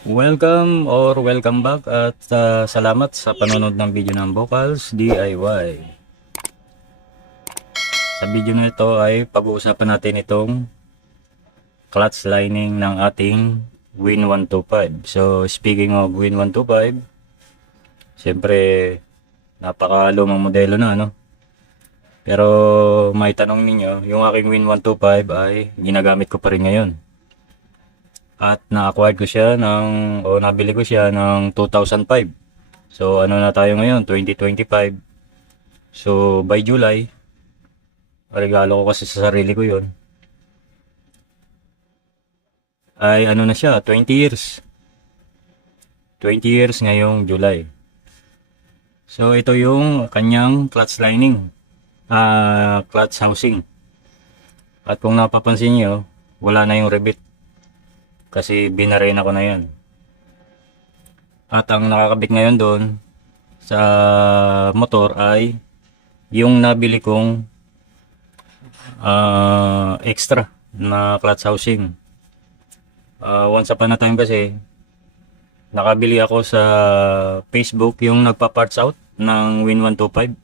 Welcome back at salamat sa panonood ng video ng Vocals DIY. Sa video na ito ay pag-uusapan natin itong clutch lining ng ating Win 125. So speaking of Win 125, siyempre napakalumang modelo na, no? Pero may tanong ninyo, yung aking Win 125 ay ginagamit ko pa rin ngayon. At na-acquired ko siya nabili ko siya ng 2005. So ano na tayo ngayon, 2025. So by July, regalo ko kasi sa sarili ko yon, ay ano na siya, 20 years. 20 years ngayong July. So ito yung kanyang clutch lining, clutch housing. At kung napapansin nyo, wala na yung rebit. Kasi binarena ko na yan. At ang nakakabit ngayon doon sa motor ay yung nabili kong extra na clutch housing. Once upon a time kasi, nakabili ako sa Facebook yung nagpa-parts out ng Win 125.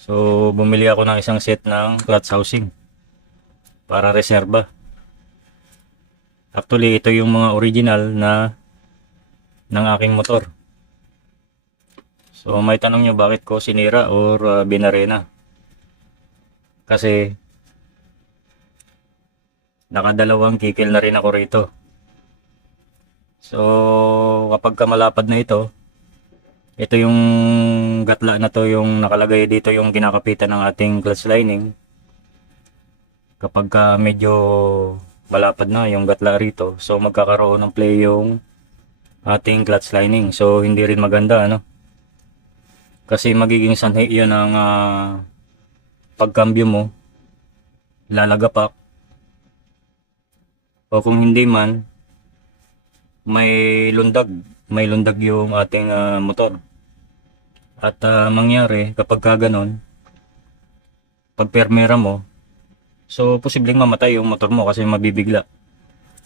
So bumili ako ng isang set ng clutch housing para reserba. Actually, ito yung mga original na ng aking motor. So, may tanong nyo bakit ko sinira or binarena. Kasi, nakadalawang kikil na rin ako rito. So, kapag malapad na ito yung gatla na to, yung nakalagay dito yung kinakapitan ng ating clutch lining. Kapag medyo malapad na yung gatla rito, so magkakaroon ng play yung ating clutch lining. So hindi rin maganda, ano, kasi magiging sanhi yun ng pagkambyo mo, lalagapak, o kung hindi man, may lundag yung ating motor. At mangyari kapag ganon, pag permera mo, so posibleng mamatay yung motor mo kasi mabibigla.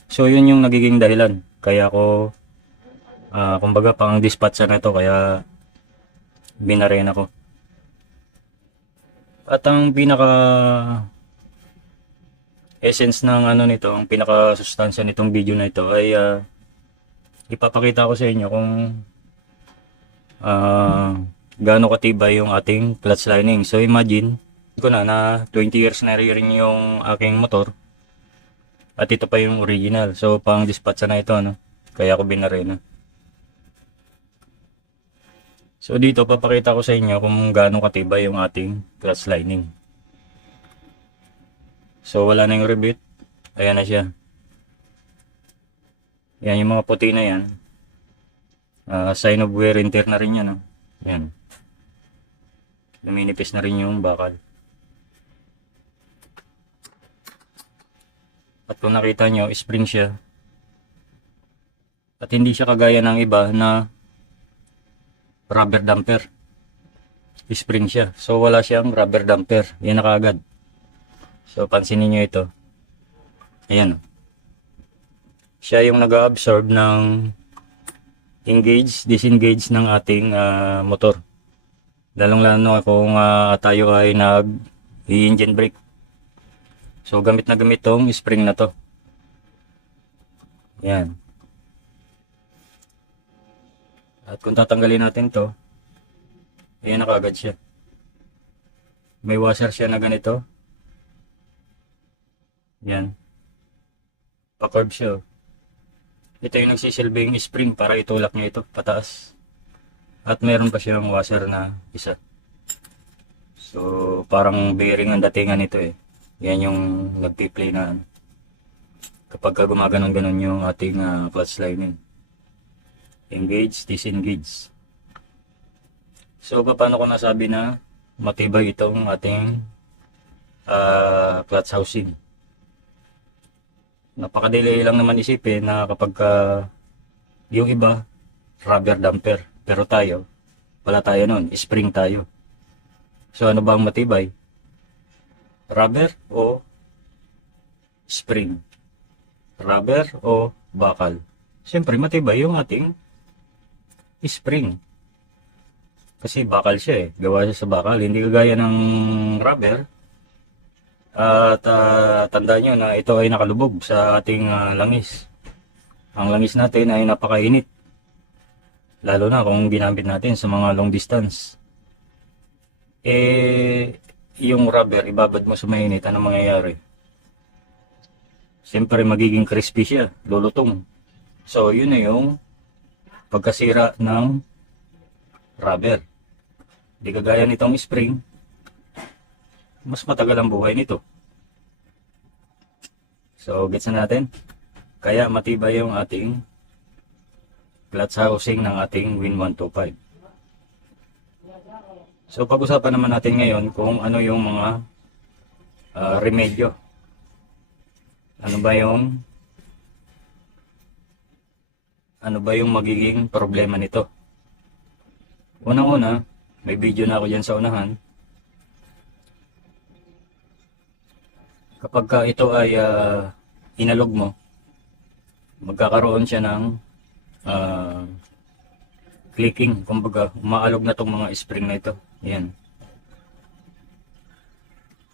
So yun yung nagiging dahilan kaya ako kumbaga pang dispatch na ito, kaya binarena ko. At ang pinaka essence ng nito, ang pinaka sustansya nitong video na ito ay ipapakita ko sa inyo kung gaano katibay yung ating clutch lining. So imagine ko na 20 years na rin yung aking motor at ito pa yung original. So pang dispatch na ito, no? Kaya ako binarena. So dito papakita ko sa inyo kung gaano katibay yung ating clutch lining. So wala na yung rebit. Ayan na siya. Yan yung mga puti na yan. Sign of wear and tear na rin yan, no? Yan. Luminipis na rin yung bakal. At kung nakita nyo, spring siya. At hindi siya kagaya ng iba na rubber damper. Spring siya. So wala siyang rubber damper. Yan na kaagad. So pansinin nyo ito. Ayan. Siya yung nag-absorb ng disengage ng ating motor. Lalong-lalo kung tayo ay nag-engine brake. So gamit na gamit tong spring na to. Yan. At kung tatanggalin natin to, ayan na kaagad siya. May washer siya na ganito. Yan. Pa-curve siya. Ito yung nagsisilbing spring para itulak niya ito pataas. At meron pa siyang washer na isa. So parang bearing ang datingan nito eh. Yan yung nagpi-play na kapag gumaganon-ganon yung ating clutch lining. Engage, disengage. So paano ko nasabi na matibay itong ating clutch housing? Napakadali lang naman isipin na kapag yung iba rubber damper, pero tayo wala tayo nun, spring tayo. So ano ba ang matibay? Rubber o spring? Rubber o bakal? siyempre matibay yung ating spring. Kasi bakal siya eh. Gawa siya sa bakal. Hindi kagaya ng rubber. At tandaan nyo na ito ay nakalubog sa ating langis. Ang langis natin ay napakainit. Lalo na kung ginamit natin sa mga long distance. Yung rubber, ibabad mo sa mainit, ano mangyayari? Siyempre magiging crispy siya, lulutong. So yun na yung pagkasira ng rubber. Di kagaya nitong spring, mas matagal ang buhay nito. So gets na natin. Kaya matibay yung ating clutch housing ng ating Win125. So pag-usapan naman natin ngayon kung ano yung mga remedyo. Ano ba yung magiging problema nito? Unang-una, may video na ako dyan sa unahan. Kapag ito ay inalog mo, magkakaroon siya ng clicking. Kumbaga, umaalog na itong mga spring na ito. Yan.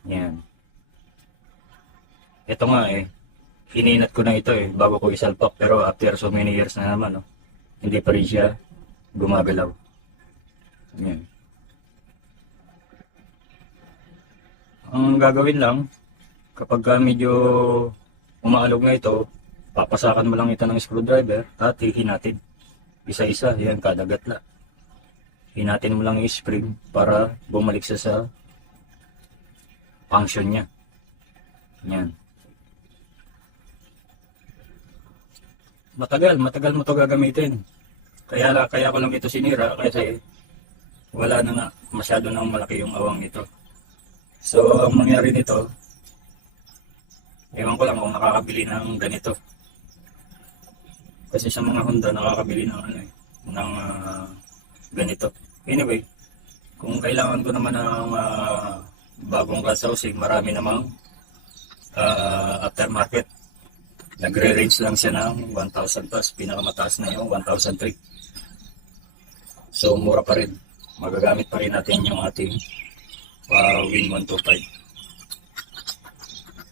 Yan. Ito nga eh, hininat ko na ito eh, bago ko isalpak. Pero after so many years na naman, no, hindi pa rin siya gumagalaw. Yan. Ang gagawin lang, kapag medyo umaalog na ito, papasakan mo lang ito ng screwdriver at hihinatin. Isa-isa, yan, kada gatla. Hinatin mo lang yung spring para bumalik siya sa function niya. Yan. Matagal mo ito gagamitin. Kaya ko lang ito sinira kasi wala na nga, masyado nang malaki yung awang ito. So, ang mangyari nito, ewan ko lang kung nakakabili ng ganito. Kasi sa mga Honda nakakabili ng ganito. Anyway, kung kailangan ko naman ng bagong clutch housing, marami namang aftermarket. Nagre-range lang siya ng 1,000 plus. Pinakamataas na yung 1,003. So, mura pa rin. Magagamit pa rin natin yung ating Win125.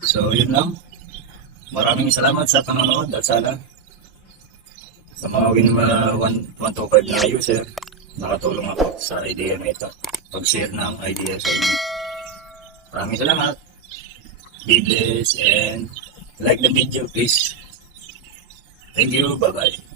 So, yun lang. Maraming salamat sa panonood at sana sa mga Win125 na user, nakatulong ako sa idea na ito. Pag-share ng idea sa inyo. Maraming salamat. Be blessed and like the video please. Thank you. Bye-bye.